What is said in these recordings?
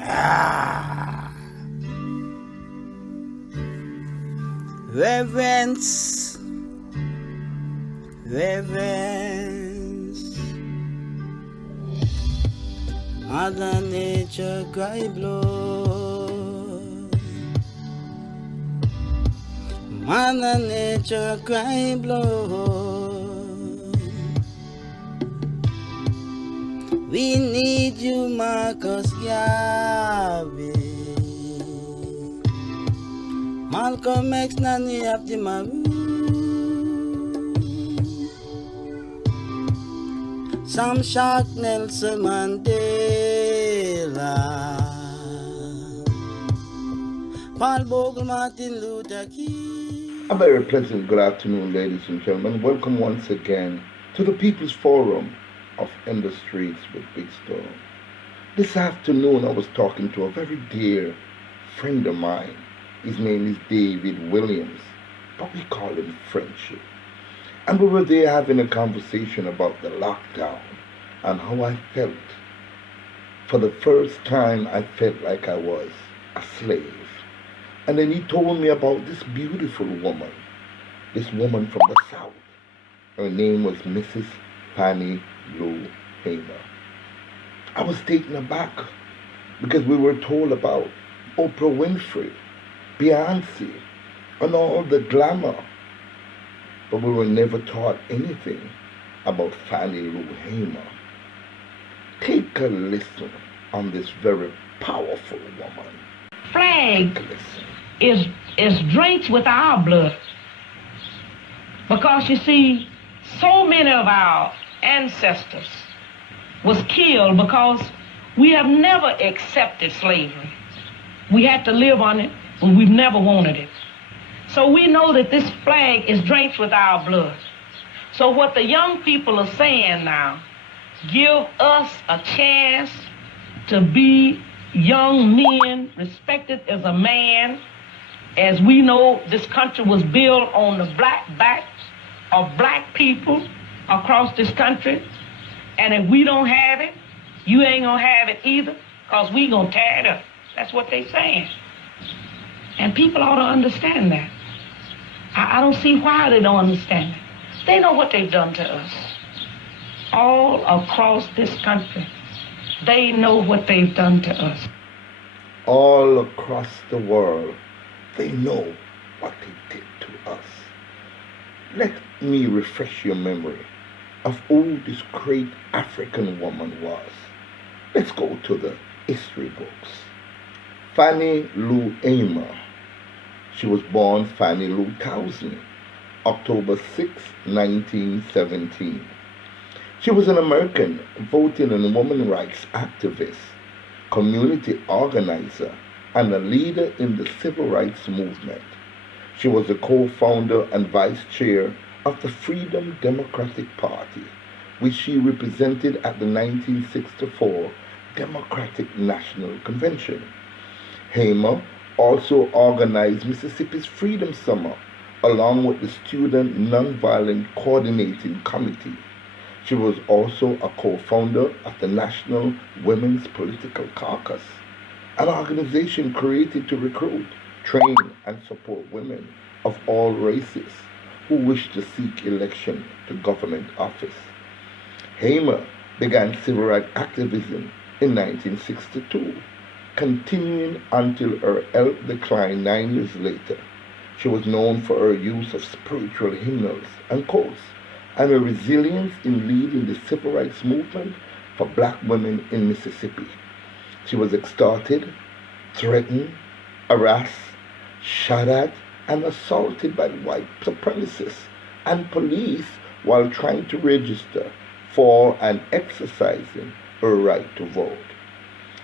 Ah. Reverence, reverence. Mother Nature cry blood. Mother Nature cry blood. We need you, Marcus Garvey. Malcolm X, Nani Abdimaru. Sam Shark, Nelson Mandela. Paul Bogle, Martin Luther King. A very pleasant good afternoon, ladies and gentlemen. Welcome once again to the People's Forum of In the Streets with Big Stone. This afternoon I was talking to a very dear friend of mine. His name is David Williams, but we call him Friendship. And we were there having a conversation about the lockdown and how I felt. For the first time, I felt like I was a slave. And then he told me about this beautiful woman, this woman from the South. Her name was Mrs. Fannie Lou Hamer. I was taken aback because we were told about Oprah Winfrey, Beyonce, and all the glamour. But we were never taught anything about Fannie Lou Hamer. Take a listen on this very powerful woman. Flag is drenched with our blood. Because you see, so many of our ancestors was killed because we have never accepted slavery. We had to live on it, but we've never wanted it. So we know that this flag is drenched with our blood. So what the young people are saying now, give us a chance to be young men, respected as a man. As we know, this country was built on the black backs of black people across this country. And if we don't have it, you ain't gonna have it either, because we gonna tear it up. That's what they saying. And people ought to understand that. I don't see why they don't understand it. They know what they've done to us. All across this country, they know what they've done to us. All across the world, they know what they did to us. Let me refresh your memory of who this great African woman was. Let's go to the history books. Fannie Lou Hamer. She was born Fannie Lou Townsend, October 6, 1917. She was an American voting and women's rights activist, community organizer, and a leader in the civil rights movement. She was the co-founder and vice chair of the Freedom Democratic Party, which she represented at the 1964 Democratic National Convention. Hamer also organized Mississippi's Freedom Summer along with the Student Nonviolent Coordinating Committee. She was also a co-founder of the National Women's Political Caucus, an organization created to recruit, train, and support women of all races who wish to seek election to government office. Hamer began civil rights activism in 1962, continuing until her health declined 9 years later. She was known for her use of spiritual hymnals and quotes, and her resilience in leading the civil rights movement for black women in Mississippi. She was extorted, threatened, harassed, shot at, and assaulted by white supremacists and police while trying to register for and exercising her right to vote.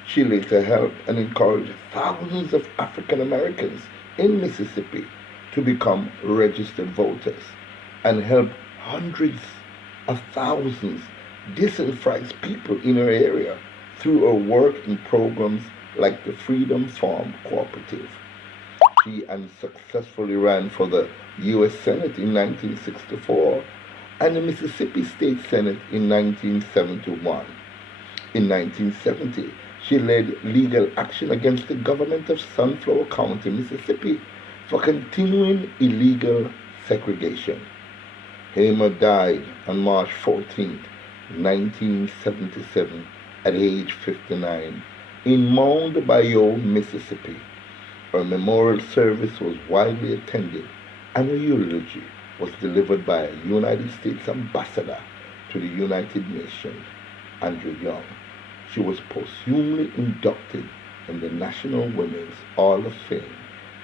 She later helped and encouraged thousands of African Americans in Mississippi to become registered voters and helped hundreds of thousands disenfranchised people in her area through her work in programs like the Freedom Farm Cooperative. She unsuccessfully ran for the U.S. Senate in 1964 and the Mississippi State Senate in 1971. In 1970, she led legal action against the government of Sunflower County, Mississippi, for continuing illegal segregation. Hamer died on March 14, 1977, at age 59, in Mound Bayou, Mississippi. Her memorial service was widely attended, and a eulogy was delivered by a United States ambassador to the United Nations, Andrew Young. She was posthumely inducted in the National Women's Hall of Fame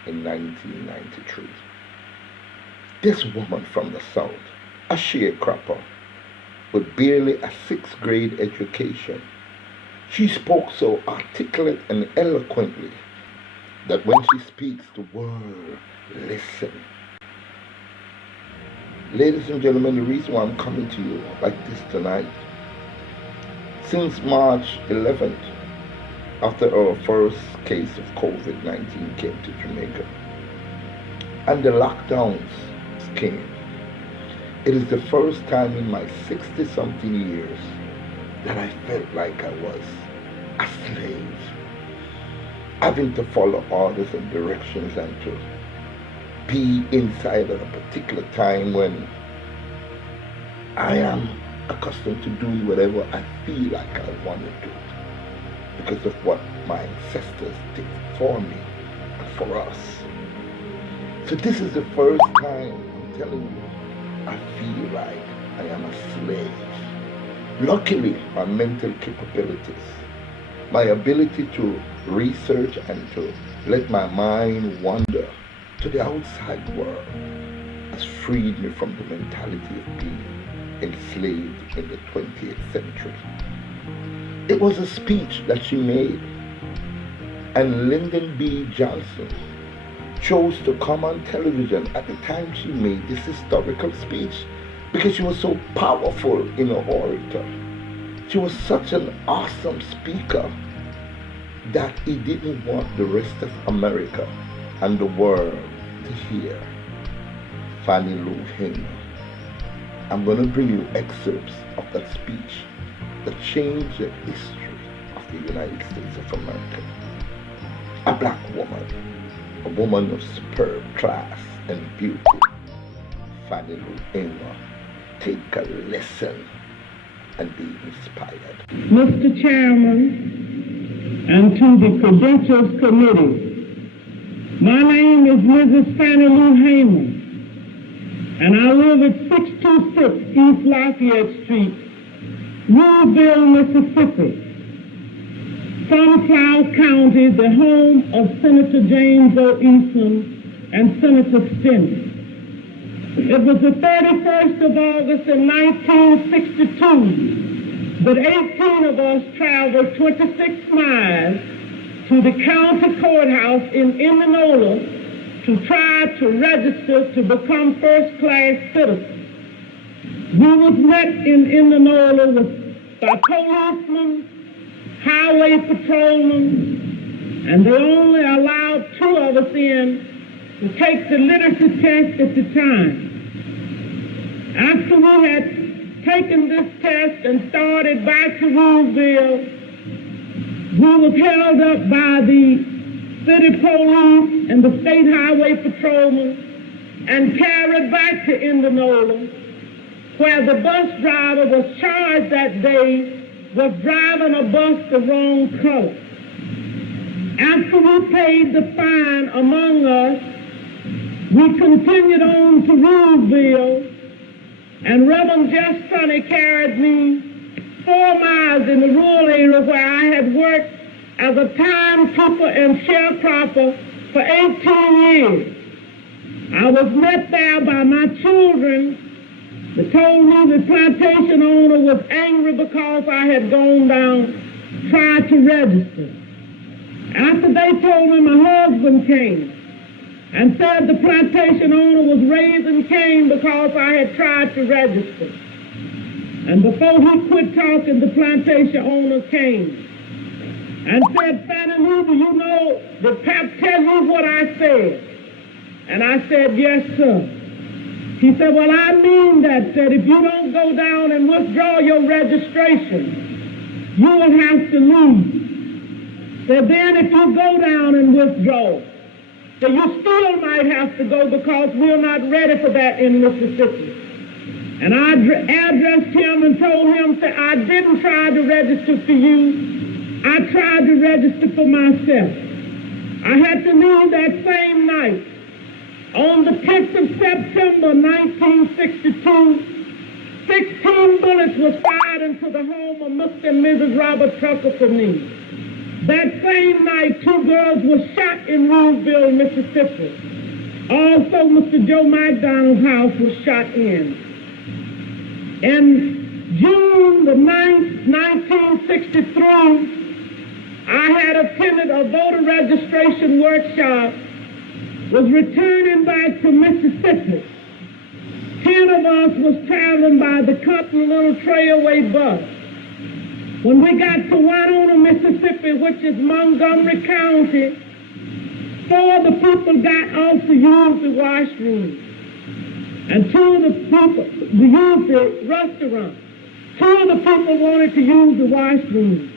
in 1993. This woman from the South, a sharecropper with barely a sixth grade education, she spoke so articulate and eloquently that when she speaks, the world listens. Ladies and gentlemen, the reason why I'm coming to you like this tonight, since March 11th, after our first case of COVID-19 came to Jamaica, and the lockdowns came, it is the first time in my 60-something years that I felt like I was a slave, having to follow orders and directions and to be inside at a particular time when I am accustomed to doing whatever I feel like I want to do because of what my ancestors did for me and for us. So this is the first time, I'm telling you, I feel like I am a slave. Luckily, my mental capabilities, my ability to research and to let my mind wander to the outside world has freed me from the mentality of being enslaved in the 20th century. It was a speech that she made, and Lyndon B. Johnson chose to come on television at the time she made this historical speech because she was so powerful in her orator. She was such an awesome speaker that he didn't want the rest of America and the world to hear. Fannie Lou Hamer. I'm going to bring you excerpts of that speech that changed the history of the United States of America. A black woman, a woman of superb class and beauty, Fannie Lou Hamer. Take a listen and be inspired. Mr. Chairman, and to the Credentials Committee, my name is Mrs. Fannie Lou Hamer, and I live at 626 East Lafayette Street, Louisville, Mississippi. Sunflower County, the home of Senator James O. Eastland and Senator Stanley. It was the 31st of August in 1962 that 18 of us traveled 26 miles to the county courthouse in Indianola to try to register to become first-class citizens. We was met in Indianola by policemen, highway patrolmen, and they only allowed 2 of us in to take the literacy test at the time. After we had taken this test and started back to Louisville, we were held up by the city police and the state highway patrolmen and carried back to Indianola, where the bus driver was charged that day with driving a bus the wrong color. After we paid the fine among us, we continued on to Louisville, and Reverend Jeff Sonny carried me 4 miles in the rural area where I had worked as a timekeeper and sharecropper for 18 years. I was met there by my children. They told me the plantation owner was angry because I had gone down, tried to register. After they told me, my husband came and said the plantation owner was raising Cain because I had tried to register. And before he quit talking, the plantation owner came and said, Fannie Lou, do you know the pap tell you what I said? And I said, yes, sir. He said, well, I mean that if you don't go down and withdraw your registration, you will have to leave. So then if you go down and withdraw, so you still might have to go because we're not ready for that in Mississippi. And I addressed him and told him that I didn't try to register for you. I tried to register for myself. I had to leave that same night. On the 10th of September, 1962, 16 bullets was fired into the home of Mr. and Mrs. Robert Tucker for me. That same night, 2 girls were shot in Louisville, Mississippi. Also, Mr. Joe McDonald's house was shot in. In June the 9th, 1963, I had attended a voter registration workshop, was returning back to Mississippi. 10 of us was traveling by the Continental Trailway bus. When we got to Winona, Mississippi, which is Montgomery County, 4 of the people got off to use the washroom. And 2 of the people used the restaurant. 2 of the people wanted to use the washroom.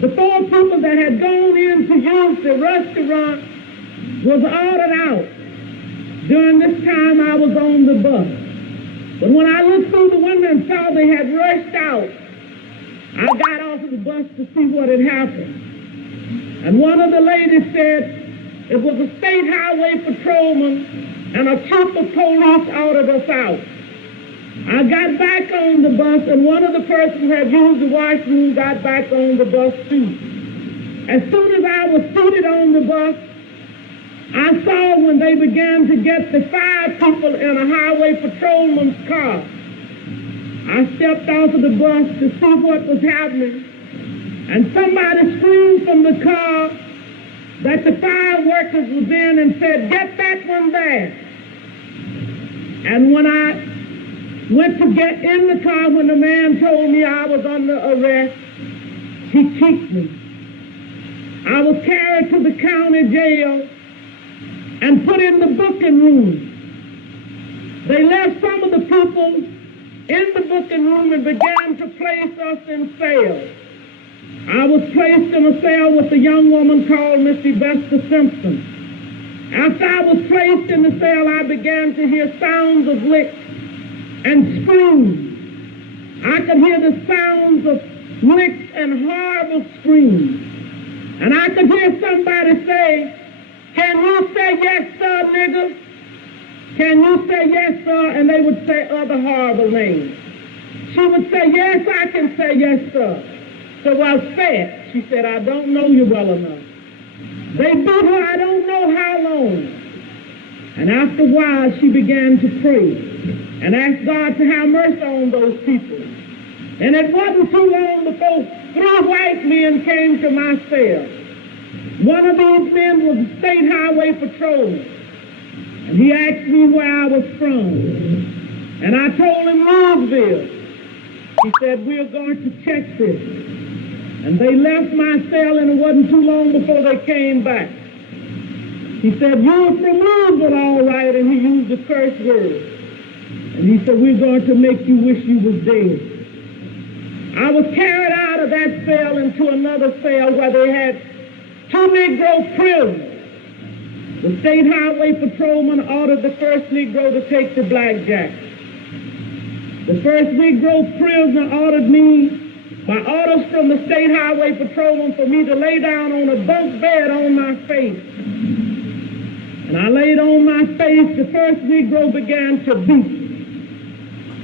The 4 people that had gone in to use the restaurant was ordered out. During this time, I was on the bus. But when I looked through the window and saw they had rushed out, I got off of the bus to see what had happened. And one of the ladies said it was a state highway patrolman and a troop of police ordered us out. I got back on the bus, and one of the persons who had used the washroom got back on the bus too. As soon as I was seated on the bus, I saw when they began to get the 5 people in a highway patrolman's car. I stepped off of the bus to see what was happening, and somebody screamed from the car that the fire workers was in and said, "Get that one there." And when I went to get in the car, when the man told me I was under arrest, he kicked me. I was carried to the county jail and put in the booking room. They left some of the people in the booking room and began to place us in cells. I was placed in a cell with a young woman called Miss Vesta Simpson. After I was placed in the cell, I began to hear sounds of licks and screams. I could hear the sounds of licks and horrible screams. And I could hear somebody say, "Can you say yes, sir, nigga? Can you say yes, sir?" And they would say other horrible names. She would say, "Yes, I can say yes, sir." So I said, she said, "I don't know you well enough." They beat her I don't know how long. And after a while, she began to pray and ask God to have mercy on those people. And it wasn't too long before 3 white men came to my cell. One of these men was a state highway patrolman. And he asked me where I was from. And I told him Louisville. He said, "We're going to check this." And they left my cell, and it wasn't too long before they came back. He said, "You're from Louisville, all right," and he used a curse word. And he said, "We're going to make you wish you was dead." I was carried out of that cell into another cell where they had 2 Negro prisoners. The state highway patrolman ordered the first Negro to take the blackjack. The first Negro prisoner ordered me, by orders from the state highway patrolman, for me to lay down on a bunk bed on my face. And I laid on my face. The first Negro began to beat.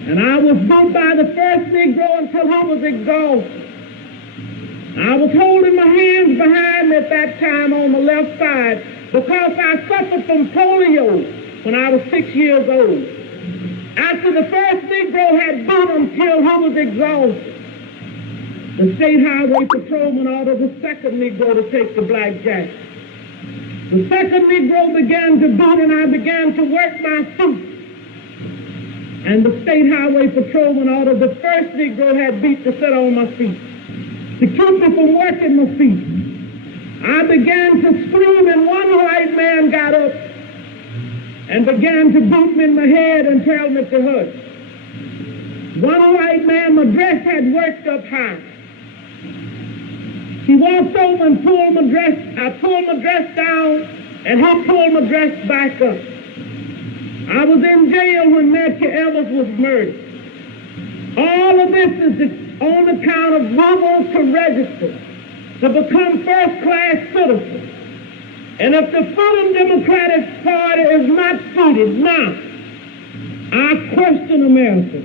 And I was beat by the first Negro until he was exhausted. I was holding my hands behind me at that time on the left side because I suffered from polio when I was 6 years old. After the first Negro had beat him till he was exhausted, the state highway patrolman ordered the second Negro to take the blackjack. The second Negro began to beat, and I began to work my feet. And the state highway patrolman ordered the first Negro had beat to sit on my feet, to keep me from working my feet. I began to scream, and one white man got up and began to beat me in my head and tell me to hush. One white man, my dress had worked up high. He walked over and pulled my dress. I pulled my dress down, and he pulled my dress back up. I was in jail when Matthew Evans was murdered. All of this is on account of we want to register to become first-class citizens. And if the Freedom Democratic Party is not suited now, I question America.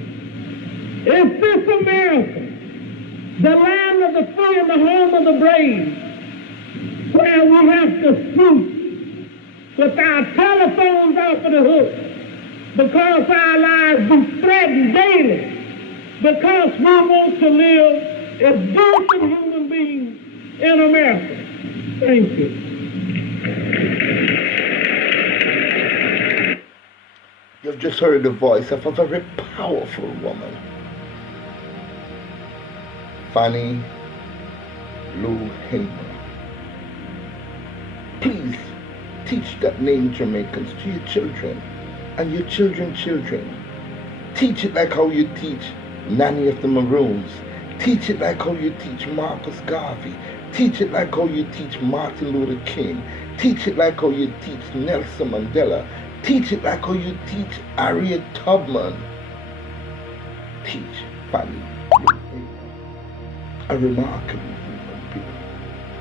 Is this America, the land of the free and the home of the brave, where we have to swoop with our telephones off of the hook because our lives be threatened daily, because we want to live as decent human beings in America? Thank you. You've just heard the voice of a very powerful woman, Fannie Lou Hamer. Please teach that name, Jamaicans, to your children and your children's children. Teach it like how you teach Nanny of the Maroons. Teach it like how you teach Marcus Garvey. Teach it like how you teach Martin Luther King. Teach it like how you teach Nelson Mandela. Teach it like how you teach Harriet Tubman. Teach Fannie Lou Hamer, a remarkable human being,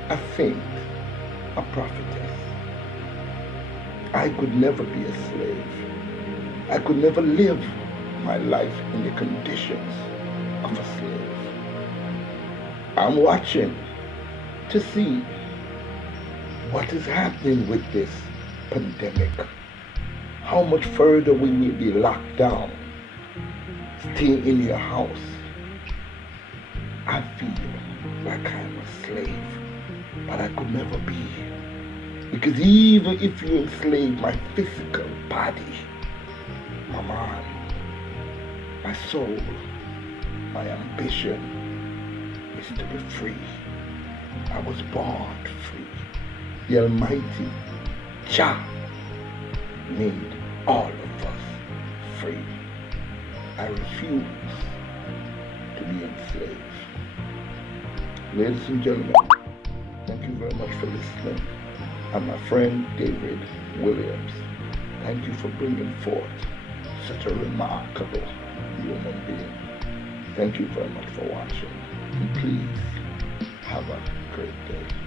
a saint, a prophetess. I could never be a slave. I could never live my life in the conditions of a slave. I'm watching to see what is happening with this pandemic. How much further we will be locked down. Stay in your house. I feel like I'm a slave, but I could never be. Because even if you enslave my physical body, my mind, my soul, my ambition is to be free. I was born free. The Almighty Jah made all of us free. I refuse to be enslaved. Ladies and gentlemen, thank you very much for listening. And my friend David Williams, thank you for bringing forth such a remarkable human being. Thank you very much for watching. And please have a great day.